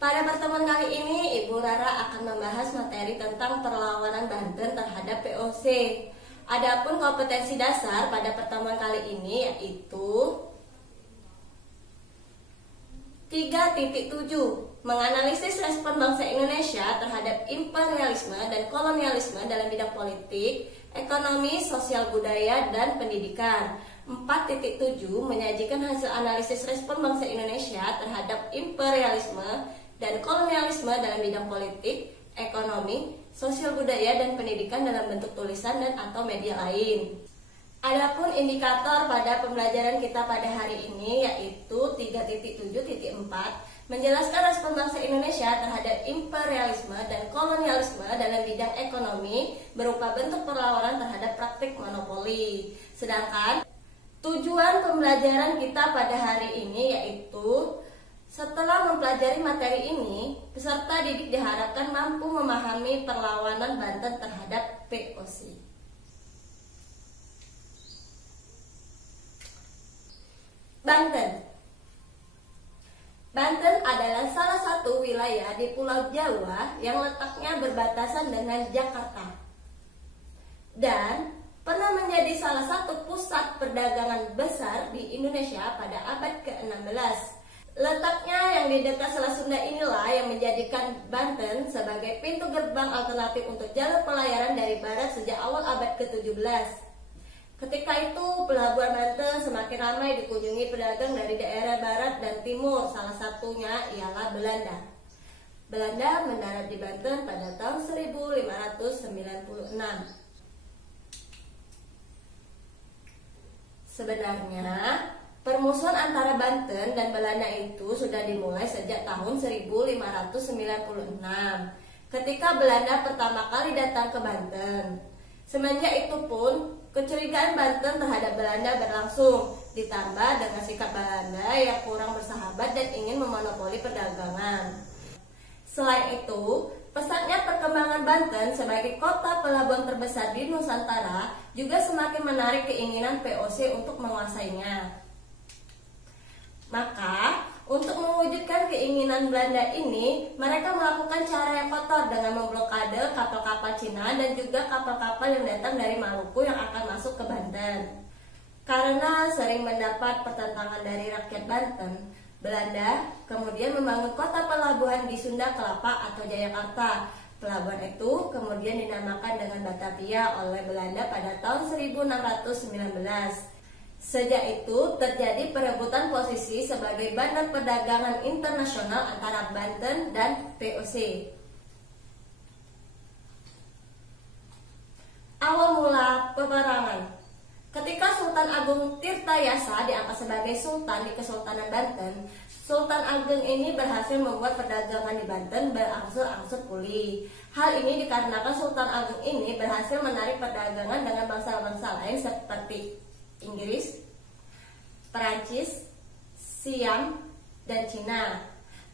Pada pertemuan kali ini, Ibu Rara akan membahas materi tentang perlawanan Banten terhadap VOC. Adapun kompetensi dasar pada pertemuan kali ini yaitu 3.7 menganalisis respon bangsa Indonesia terhadap imperialisme dan kolonialisme dalam bidang politik, ekonomi, sosial budaya, dan pendidikan. 4.7 menyajikan hasil analisis respon bangsa Indonesia terhadap imperialisme dan kolonialisme dalam bidang politik, ekonomi, sosial budaya, dan pendidikan dalam bentuk tulisan dan atau media lain. Adapun indikator pada pembelajaran kita pada hari ini yaitu 3.7.4 menjelaskan respon bangsa Indonesia terhadap imperialisme dan kolonialisme dalam bidang ekonomi berupa bentuk perlawanan terhadap praktik monopoli. Sedangkan tujuan pembelajaran kita pada hari ini yaitu setelah mempelajari materi ini, peserta didik diharapkan mampu memahami perlawanan Banten terhadap VOC. Banten adalah salah satu wilayah di Pulau Jawa yang letaknya berbatasan dengan Jakarta dan pernah menjadi salah satu pusat perdagangan besar di Indonesia pada abad ke-16. Letaknya yang di dekat Selat Sunda inilah yang menjadikan Banten sebagai pintu gerbang alternatif untuk jalur pelayaran dari barat sejak awal abad ke-17. Ketika itu, pelabuhan Banten semakin ramai dikunjungi pedagang dari daerah barat dan timur, salah satunya ialah Belanda. Belanda mendarat di Banten pada tahun 1596. Sebenarnya, permusuhan antara Banten dan Belanda itu sudah dimulai sejak tahun 1596 ketika Belanda pertama kali datang ke Banten. Semenjak itu pun kecurigaan Banten terhadap Belanda berlangsung, ditambah dengan sikap Belanda yang kurang bersahabat dan ingin memonopoli perdagangan. Selain itu, pesatnya perkembangan Banten sebagai kota pelabuhan terbesar di Nusantara juga semakin menarik keinginan VOC untuk menguasainya. Maka, untuk mewujudkan keinginan Belanda ini, mereka melakukan cara yang kotor dengan memblokade kapal-kapal Cina dan juga kapal-kapal yang datang dari Maluku yang akan masuk ke Banten. Karena sering mendapat pertentangan dari rakyat Banten, Belanda kemudian membangun kota pelabuhan di Sunda Kelapa atau Jayakarta. Pelabuhan itu kemudian dinamakan dengan Batavia oleh Belanda pada tahun 1619. Sejak itu terjadi perebutan posisi sebagai bandar perdagangan internasional antara Banten dan VOC. Awal mula peperangan. Ketika Sultan Agung Tirtayasa diangkat sebagai sultan di Kesultanan Banten, Sultan Agung ini berhasil membuat perdagangan di Banten berangsur-angsur pulih. Hal ini dikarenakan Sultan Agung ini berhasil menarik perdagangan dengan bangsa-bangsa lain seperti Inggris, Perancis, Siam, dan Cina.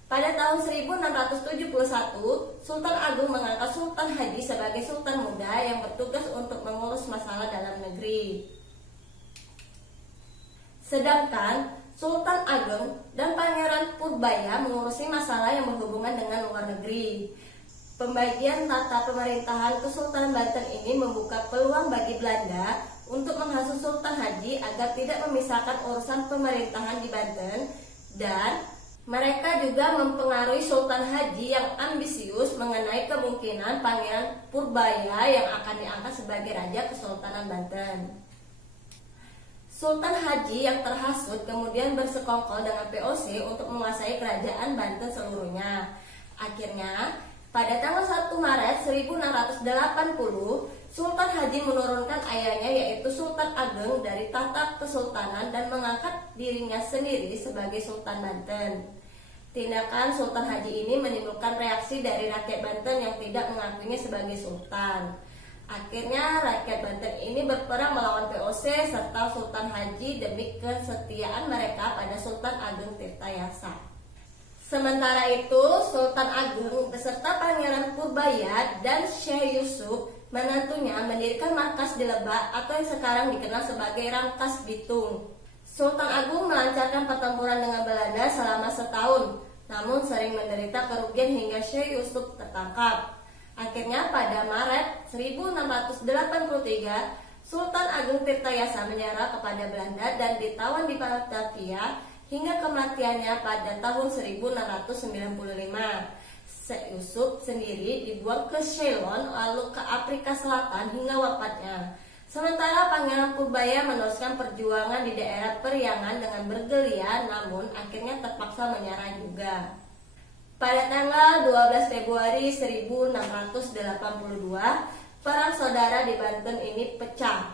Pada tahun 1671, Sultan Agung mengangkat Sultan Haji sebagai sultan muda yang bertugas untuk mengurus masalah dalam negeri. Sedangkan Sultan Agung dan Pangeran Purbaya mengurusi masalah yang berhubungan dengan luar negeri. Pembagian tata pemerintahan Kesultanan Banten ini membuka peluang bagi Belanda untuk menghasut Sultan Haji agar tidak memisahkan urusan pemerintahan di Banten, dan mereka juga mempengaruhi Sultan Haji yang ambisius mengenai kemungkinan Pangeran Purbaya yang akan diangkat sebagai Raja Kesultanan Banten. Sultan Haji yang terhasut kemudian bersekongkol dengan VOC untuk menguasai kerajaan Banten seluruhnya. Akhirnya, pada tanggal 1 Maret 1680, Sultan Haji menurunkan ayahnya yaitu Sultan Ageng dari tahta kesultanan dan mengangkat dirinya sendiri sebagai Sultan Banten. Tindakan Sultan Haji ini menimbulkan reaksi dari rakyat Banten yang tidak mengakuinya sebagai sultan. Akhirnya rakyat Banten ini berperang melawan VOC serta Sultan Haji demi kesetiaan mereka pada Sultan Ageng Tirtayasa. Sementara itu, Sultan Agung beserta Pangeran Purbaya dan Syekh Yusuf menantunya mendirikan markas di Lebak atau yang sekarang dikenal sebagai Rangkas Bitung. Sultan Agung melancarkan pertempuran dengan Belanda selama setahun. Namun namun sering menderita kerugian hingga Syekh Yusuf tertangkap. Akhirnya pada Maret 1683, Sultan Agung Tirtayasa menyerah kepada Belanda dan ditawan di Batavia hingga kematiannya pada tahun 1695. Syekh Yusuf sendiri dibuang ke Ceylon lalu ke Afrika Selatan hingga wafatnya. Sementara Pangeran Purbaya meneruskan perjuangan di daerah Periangan dengan bergelia, namun akhirnya terpaksa menyerah juga. Pada tanggal 12 Februari 1682, perang saudara di Banten ini pecah.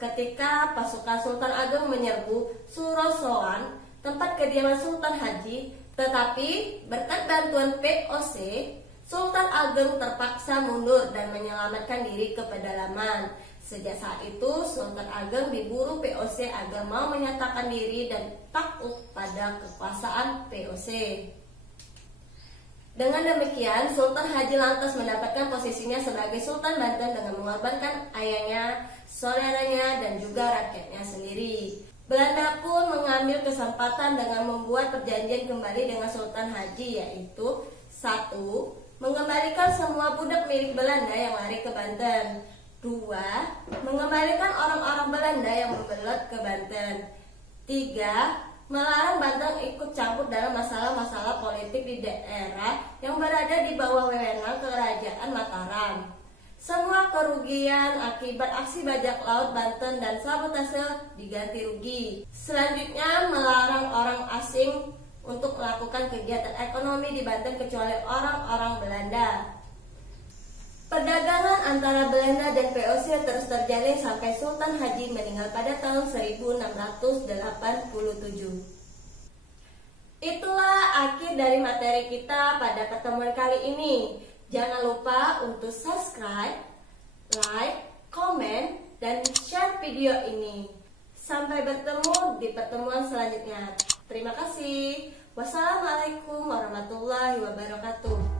Ketika pasukan Sultan Agung menyerbu Surosoan, tempat kediaman Sultan Haji, tetapi berkat bantuan POC, Sultan Agung terpaksa mundur dan menyelamatkan diri ke pedalaman. Sejak saat itu, Sultan Agung diburu POC agar mau menyatakan diri dan takluk pada kekuasaan POC. Dengan demikian, Sultan Haji lantas mendapatkan posisinya sebagai Sultan Banten dengan mengorbankan ayahnya, saudaranya, dan juga rakyatnya sendiri. Belanda pun mengambil kesempatan dengan membuat perjanjian kembali dengan Sultan Haji, yaitu 1. Mengembalikan semua budak milik Belanda yang lari ke Banten. 2. Mengembalikan orang-orang Belanda yang membelot ke Banten. 3. Melarang Banten ikut campur dalam masalah-masalah politik di daerah yang berada di bawah wewenang Kerajaan Mataram. Semua kerugian akibat aksi bajak laut Banten dan sabotase diganti rugi. Selanjutnya, melarang orang asing untuk melakukan kegiatan ekonomi di Banten kecuali orang-orang Belanda. Perdagangan antara Belanda dan POC terus terjalin sampai Sultan Haji meninggal pada tahun 1687. Itulah akhir dari materi kita pada pertemuan kali ini. Jangan lupa untuk subscribe, like, komen, dan share video ini. Sampai bertemu di pertemuan selanjutnya. Terima kasih. Wassalamualaikum warahmatullahi wabarakatuh.